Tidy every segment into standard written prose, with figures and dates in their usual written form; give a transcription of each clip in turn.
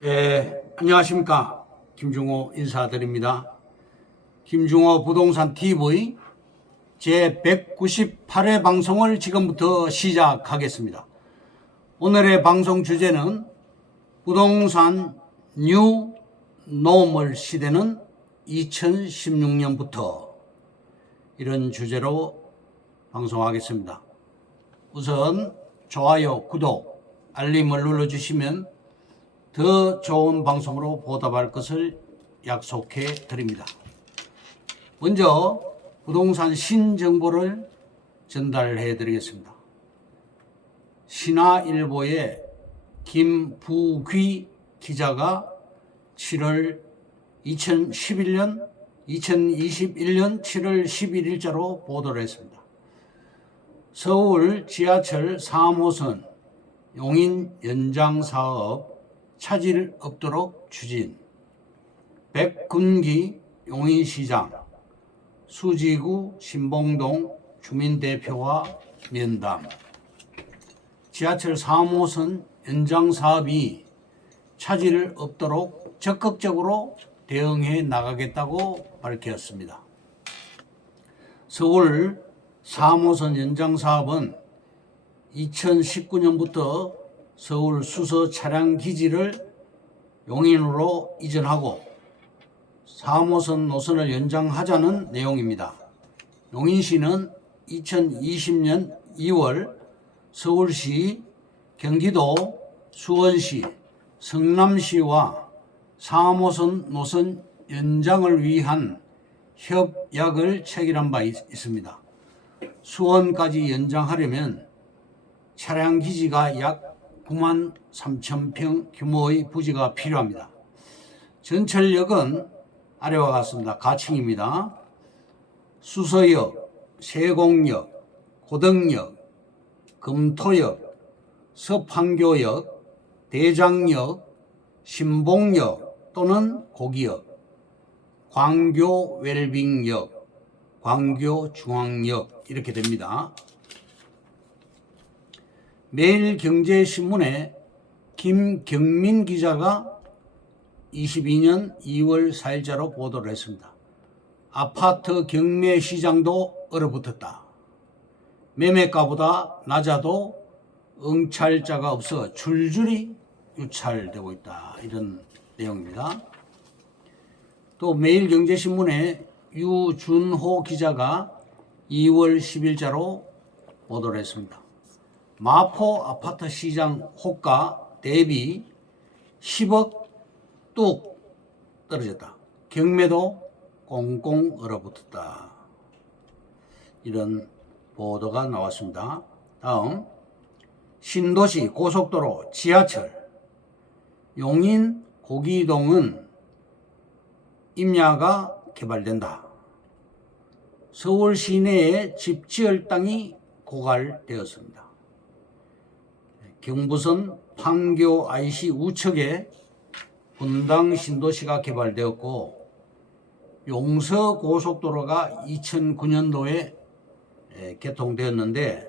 안녕하십니까. 김중호 인사드립니다. 김중호 부동산 TV 제 198회 방송을 지금부터 시작하겠습니다. 오늘의 방송 주제는 부동산 뉴 노멀 시대는 2016년부터 이런 주제로 방송하겠습니다. 우선 좋아요, 구독, 알림을 눌러주시면 더 좋은 방송으로 보답할 것을 약속해 드립니다. 먼저 부동산 신정보를 전달해 드리겠습니다. 신화일보의 김부귀 기자가 2021년 7월 11일자로 보도를 했습니다. 서울 지하철 3호선 용인 연장 사업 차질 없도록 추진. 백군기 용인시장 수지구 신봉동 주민대표와 면담. 지하철 3호선 연장 사업이 차질 없도록 적극적으로 대응해 나가겠다고 밝혔습니다. 서울 3호선 연장 사업은 2019년부터 서울 수서 차량 기지를 용인으로 이전하고 3호선 노선을 연장하자는 내용입니다. 용인시는 2020년 2월 서울시, 경기도, 수원시, 성남시와 3호선 노선 연장을 위한 협약을 체결한 바 있습니다. 수원까지 연장하려면 차량 기지가 약 9만 3천 평 규모의 부지가 필요합니다. 전철역은 아래와 같습니다. 가칭입니다. 수서역, 세공역, 고등역, 금토역, 서판교역, 대장역, 신봉역 또는 고기역, 광교 웰빙역, 광교 중앙역 이렇게 됩니다. 매일경제신문에 김경민 기자가 22년 2월 4일자로 보도를 했습니다. 아파트 경매 시장도 얼어붙었다. 매매가보다 낮아도 응찰자가 없어 줄줄이 유찰되고 있다. 이런 내용입니다. 또 매일경제신문에 유준호 기자가 2월 10일자로 보도를 했습니다. 마포 아파트 시장 호가 대비 10억 뚝 떨어졌다. 경매도 꽁꽁 얼어붙었다. 이런 보도가 나왔습니다. 다음, 신도시 고속도로 지하철 용인 고기동은 임야가 개발된다. 서울 시내에 집 지을 땅이 고갈되었습니다. 경부선 판교 IC 우측에 분당 신도시가 개발되었고 용서 고속도로가 2009년도에 개통되었는데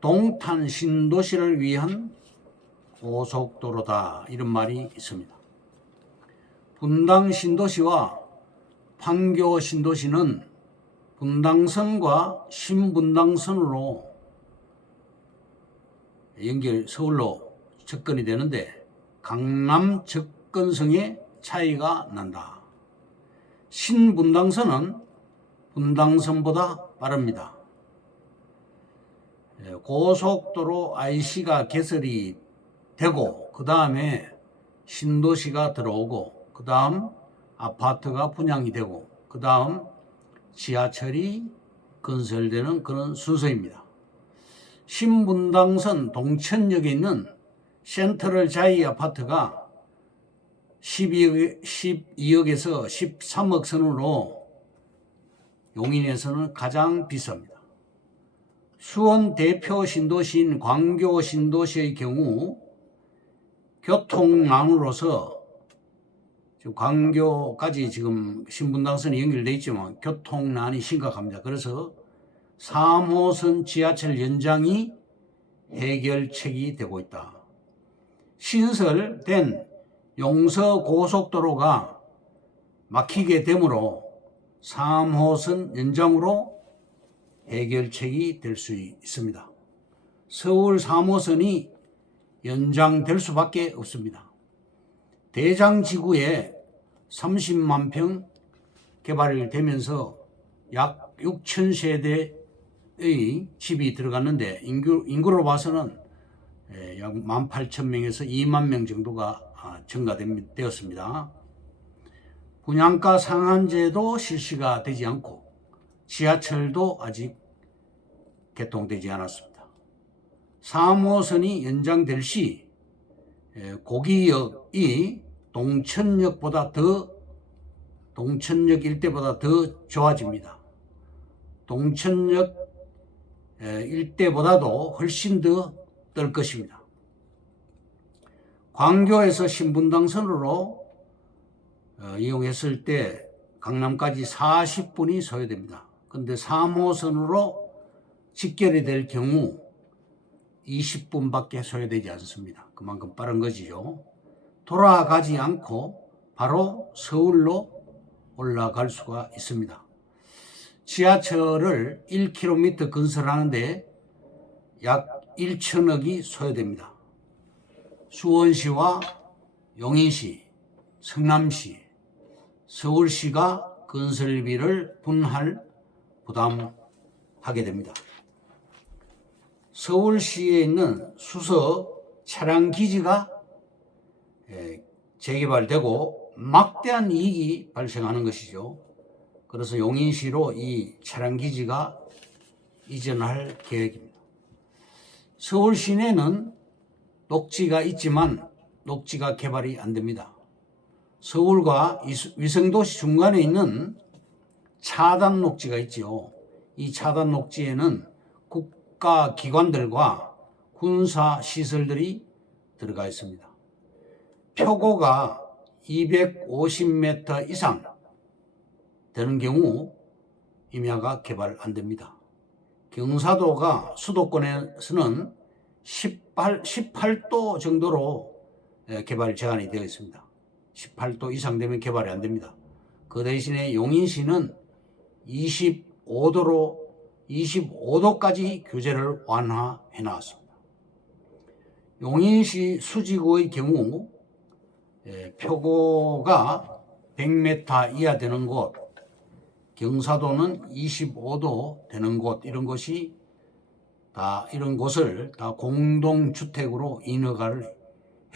동탄 신도시를 위한 고속도로다 이런 말이 있습니다. 분당 신도시와 판교 신도시는 분당선과 신분당선으로 서울로 접근이 되는데 강남 접근성에 차이가 난다. 신분당선은 분당선보다 빠릅니다. 고속도로 IC가 개설이 되고 그 다음에 신도시가 들어오고 그 다음 아파트가 분양이 되고 그 다음 지하철이 건설되는 그런 순서입니다. 신분당선 동천역에 있는 센트럴 자이 아파트가 12억에서 13억 선으로 용인에서는 가장 비쌉니다. 수원 대표 신도시인 광교 신도시의 경우 교통난으로서 광교까지 지금 신분당선이 연결되어 있지만 교통난이 심각합니다. 그래서 3호선 지하철 연장이 해결책이 되고 있다. 신설된 용서 고속도로가 막히게 되므로 3호선 연장으로 해결책이 될 수 있습니다. 서울 3호선이 연장될 수밖에 없습니다. 대장지구에 30만 평 개발되면서 약 6,000세대의 집이 들어갔는데 인구로 봐서는 약 18,000명에서 2만 명 정도가 증가되었습니다. 분양가 상한제도 실시가 되지 않고 지하철도 아직 개통되지 않았습니다. 3호선이 연장될 시 고기역이 동천역 일대보다 더 좋아집니다. 동천역 일대보다도 훨씬 더 뜰 것입니다. 광교에서 신분당선으로 이용했을 때 강남까지 40분이 소요됩니다. 그런데 3호선으로 직결이 될 경우 20분밖에 소요되지 않습니다. 그만큼 빠른 거지요. 돌아가지 않고 바로 서울로 올라갈 수가 있습니다. 지하철을 1km 건설하는데 약 1천억이 소요됩니다. 수원시와 용인시, 성남시, 서울시가 건설비를 부담하게 됩니다. 서울시에 있는 수서 차량기지가 재개발되고 막대한 이익이 발생하는 것이죠. 그래서 용인시로 이 차량기지가 이전할 계획입니다. 서울 시내는 녹지가 있지만 녹지가 개발이 안 됩니다. 서울과 위성도시 중간에 있는 차단 녹지가 있지요. 이 차단 녹지에는 국가 기관들과 군사 시설들이 들어가 있습니다. 표고가 250m 이상 되는 경우 임야가 개발 안 됩니다. 경사도가 수도권에서는 18도 정도로 개발 제한이 되어 있습니다. 18도 이상 되면 개발이 안 됩니다. 그 대신에 용인시는 25도까지 규제를 완화해 놨습니다. 용인시 수지구의 경우 표고가 100m 이하 되는 곳, 경사도는 25도 되는 곳, 이런 곳을 다 공동주택으로 인허가를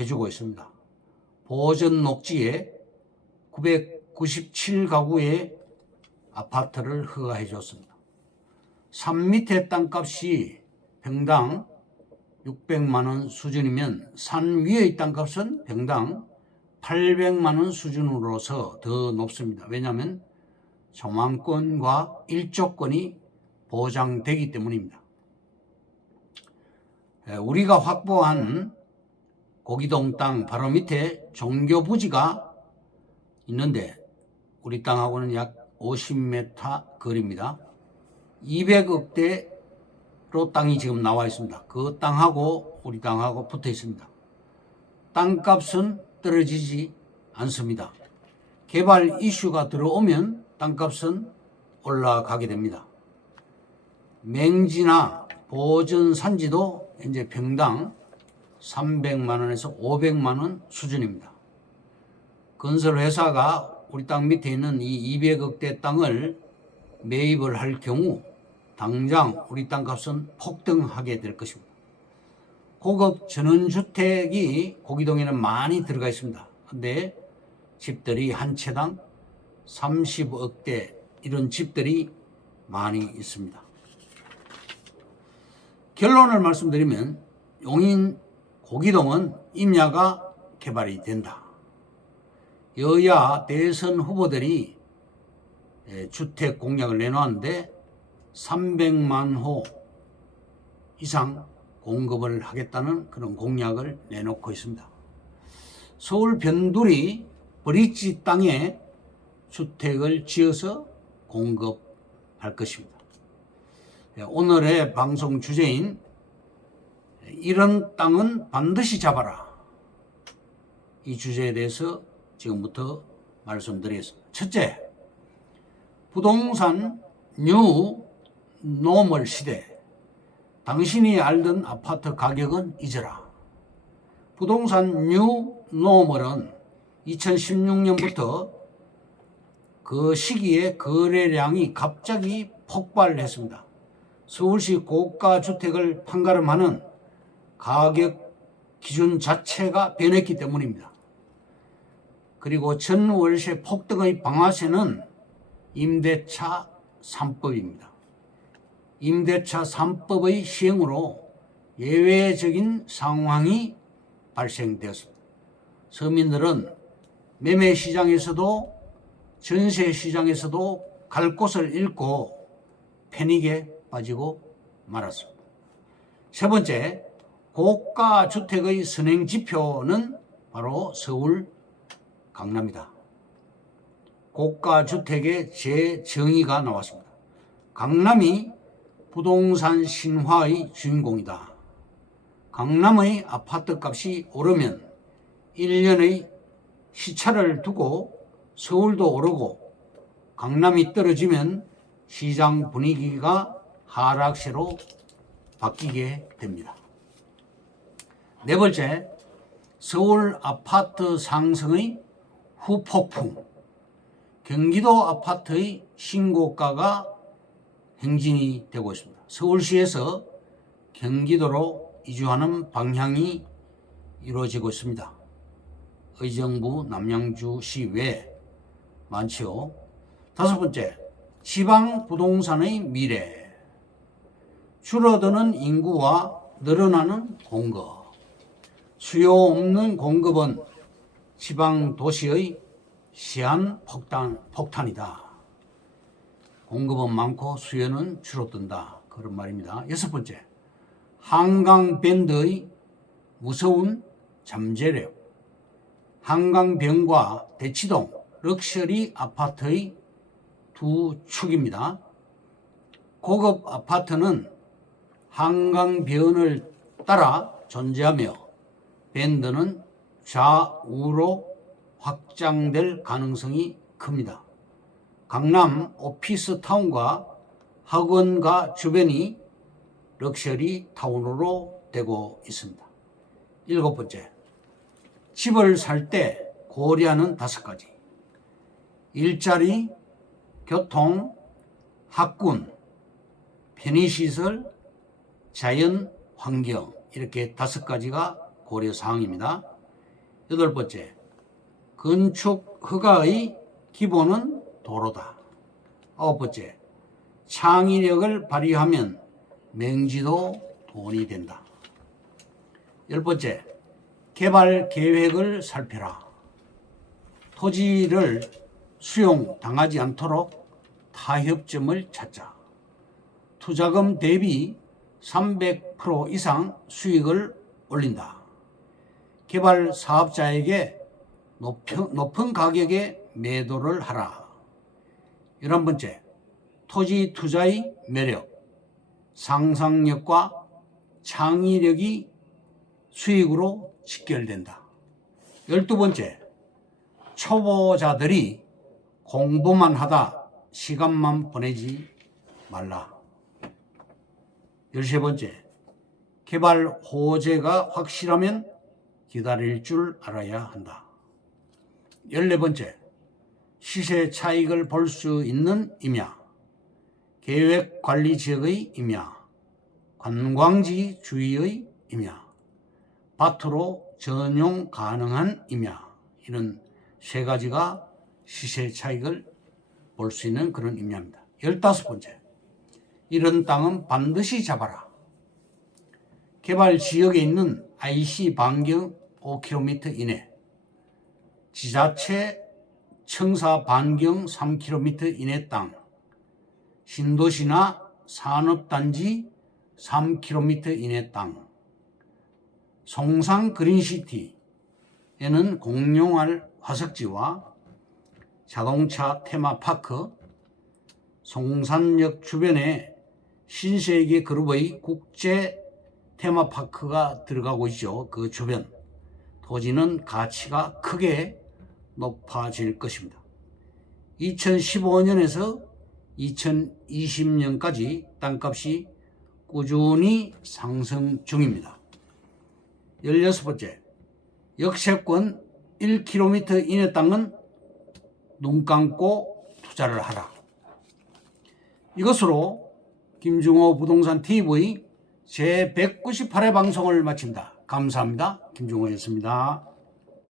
해주고 있습니다. 보전 녹지에 997가구의 아파트를 허가해 줬습니다. 산 밑에 땅값이 평당 600만 원 수준이면 산 위의 땅값은 평당 800만 원 수준으로서 더 높습니다. 왜냐하면 조망권과 일조권이 보장되기 때문입니다. 우리가 확보한 고기동 땅 바로 밑에 종교부지가 있는데 우리 땅하고는 약 50m 거리입니다. 200억대로 땅이 지금 나와 있습니다. 그 땅하고 우리 땅하고 붙어 있습니다. 땅값은 떨어지지 않습니다. 개발 이슈가 들어오면 땅값은 올라가게 됩니다. 맹지나 보전 산지도 이제 평당 300만 원에서 500만 원 수준입니다. 건설회사가 우리 땅 밑에 있는 이 200억대 땅을 매입을 할 경우 당장 우리 땅값은 폭등하게 될 것입니다. 고급 전원주택이 고기동에는 많이 들어가 있습니다. 그런데 집들이 한 채당 30억대 이런 집들이 많이 있습니다. 결론을 말씀드리면 용인 고기동은 임야가 개발이 된다. 여야 대선 후보들이 주택 공약을 내놓았는데 300만 호 이상 공급을 하겠다는 그런 공약을 내놓고 있습니다. 서울 변두리 브릿지 땅에 주택을 지어서 공급할 것입니다. 오늘의 방송 주제인 이런 땅은 반드시 잡아라. 이 주제에 대해서 지금부터 말씀드리겠습니다. 첫째, 부동산 뉴 노멀 시대. 당신이 알던 아파트 가격은 잊어라. 부동산 뉴 노멀은 2016년부터 그 시기에 거래량이 갑자기 폭발했습니다. 서울시 고가 주택을 판가름하는 가격 기준 자체가 변했기 때문입니다. 그리고 전월세 폭등의 방아쇠는 임대차 3법입니다. 임대차 3법의 시행으로 예외적인 상황이 발생되었습니다. 서민들은 매매 시장에서도 전세 시장에서도 갈 곳을 잃고 패닉에 빠지고 말았습니다. 세 번째, 고가 주택의 선행 지표는 바로 서울, 강남이다. 고가 주택의 재정의가 나왔습니다. 강남이 부동산 신화의 주인공이다. 강남의 아파트 값이 오르면 1년의 시차를 두고 서울도 오르고, 강남이 떨어지면 시장 분위기가 하락세로 바뀌게 됩니다. 네 번째, 서울 아파트 상승의 후폭풍. 경기도 아파트의 신고가가 행진이 되고 있습니다. 서울시에서 경기도로 이주하는 방향이 이루어지고 있습니다. 의정부 남양주시 외 많지요. 다섯 번째, 지방 부동산의 미래. 줄어드는 인구와 늘어나는 공급. 수요 없는 공급은 지방 도시의 시한 폭탄이다. 공급은 많고 수요는 줄어든다. 그런 말입니다. 여섯 번째, 한강밴드의 무서운 잠재력. 한강변과 대치동 럭셔리 아파트의 두 축입니다. 고급 아파트는 한강변을 따라 존재하며 밴드는 좌우로 확장될 가능성이 큽니다. 강남 오피스타운과 학원가 주변이 럭셔리 타운으로 되고 있습니다. 일곱 번째, 집을 살 때 고려하는 다섯 가지. 일자리, 교통, 학군, 편의시설, 자연, 환경, 이렇게 다섯 가지가 고려사항입니다. 여덟 번째, 건축 허가의 기본은 도로다. 아홉 번째, 창의력을 발휘하면 명지도 돈이 된다. 열 번째, 개발 계획을 살펴라. 토지를 수용당하지 않도록 타협점을 찾자. 투자금 대비 300% 이상 수익을 올린다. 개발 사업자에게 높은 가격에 매도를 하라. 11번째, 토지 투자의 매력, 상상력과 창의력이 수익으로 직결된다. 12번째, 초보자들이 공부만 하다 시간만 보내지 말라. 13번째, 개발 호재가 확실하면 기다릴 줄 알아야 한다. 14번째, 시세 차익을 볼 수 있는 임야, 계획관리지역의 임야, 관광지 주위의 임야, 밭으로 전용 가능한 임야, 이런 세 가지가 시세 차익을 볼 수 있는 그런 임야입니다. 15번째, 이런 땅은 반드시 잡아라. 개발 지역에 있는 IC 반경 5km 이내, 지자체 청사 반경 3km 이내 땅, 신도시나 산업단지 3km 이내 땅, 송산 그린시티에는 공룡알 화석지와 자동차 테마파크, 송산역 주변에 신세계 그룹의 국제 테마파크가 들어가고 있죠. 그 주변 토지는 가치가 크게 높아질 것입니다. 2015년에서 2020년까지 땅값이 꾸준히 상승 중입니다. 16번째, 역세권 1km 이내 땅은 눈 감고 투자를 하라. 이것으로 김중호 부동산 TV 제198회 방송을 마칩니다. 감사합니다. 김중호였습니다.